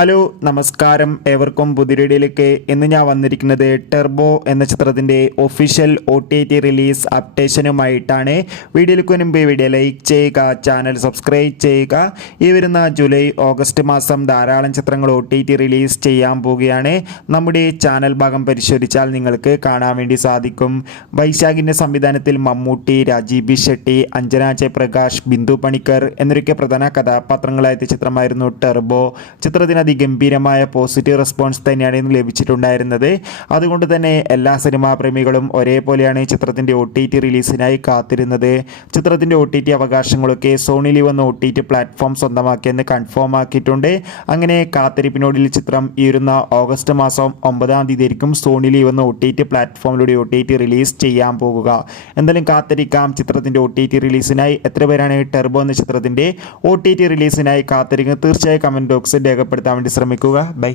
Hello നമസ്കാരം, ഏവർക്കും പുതിയൊരിടയിലേക്ക്. ഇന്ന് ഞാൻ വന്നിരിക്കുന്നത് ടെർബോ എന്ന ചിത്രത്തിൻ്റെ ഒഫീഷ്യൽ OTT റിലീസ് അപ്ഡേഷനുമായിട്ടാണ്. വീഡിയോയിലേക്ക് മുൻപ് വീഡിയോ ലൈക്ക് ചെയ്യുക, ചാനൽ സബ്സ്ക്രൈബ് ചെയ്യുക. ഈ വരുന്ന ജൂലൈ ഓഗസ്റ്റ് മാസം ധാരാളം ചിത്രങ്ങൾ OTT റിലീസ് ചെയ്യാൻ പോവുകയാണ്. നമ്മുടെ ചാനൽ ഭാഗം പരിശോധിച്ചാൽ നിങ്ങൾക്ക് കാണാൻ വേണ്ടി സാധിക്കും. വൈശാഖിൻ്റെ സംവിധാനത്തിൽ മമ്മൂട്ടി, രാജീവ് ബി ഷെട്ടി, അഞ്ജന ജയപ്രകാശ്, ബിന്ദു പണിക്കർ എന്നൊക്കെ പ്രധാന കഥാപാത്രങ്ങളായ ചിത്രമായിരുന്നു ടെർബോ. ചിത്രത്തിന് ഗംഭീരമായ പോസിറ്റീവ് റെസ്പോൺസ് തന്നെയാണ് ലഭിച്ചിട്ടുണ്ടായിരുന്നത്. അതുകൊണ്ട് തന്നെ എല്ലാ സിനിമാ പ്രേമികളും ഒരേപോലെയാണ് ചിത്രത്തിൻ്റെ OTT റിലീസിനായി കാത്തിരുന്നത്. ചിത്രത്തിൻ്റെ OTT അവകാശങ്ങളൊക്കെ സോണി ലീവ് എന്ന OTT പ്ലാറ്റ്ഫോം സ്വന്തമാക്കിയെന്ന് കൺഫേം ആക്കിയിട്ടുണ്ട്. അങ്ങനെ കാത്തിരിപ്പിനോടിൽ ചിത്രം ഈ വരുന്ന ഓഗസ്റ്റ് മാസം 9-ാം തീയതി ആയിരിക്കും സോണി ലീവ് എന്ന OTT പ്ലാറ്റ്ഫോമിലൂടെ OTT റിലീസ് ചെയ്യാൻ പോകുക. എന്തായാലും കാത്തിരിക്കാം ചിത്രത്തിൻ്റെ OTT റിലീസിനായി. എത്ര പേരാണ് ടെർബോ എന്ന ചിത്രത്തിൻ്റെ OTT റിലീസിനായി കാത്തിരിക്കുന്നത്? തീർച്ചയായും കമൻറ്റ് ബോക്സിൽ രേഖപ്പെടുത്താൻ വേണ്ടി ശ്രമിക്കുക. ബൈ.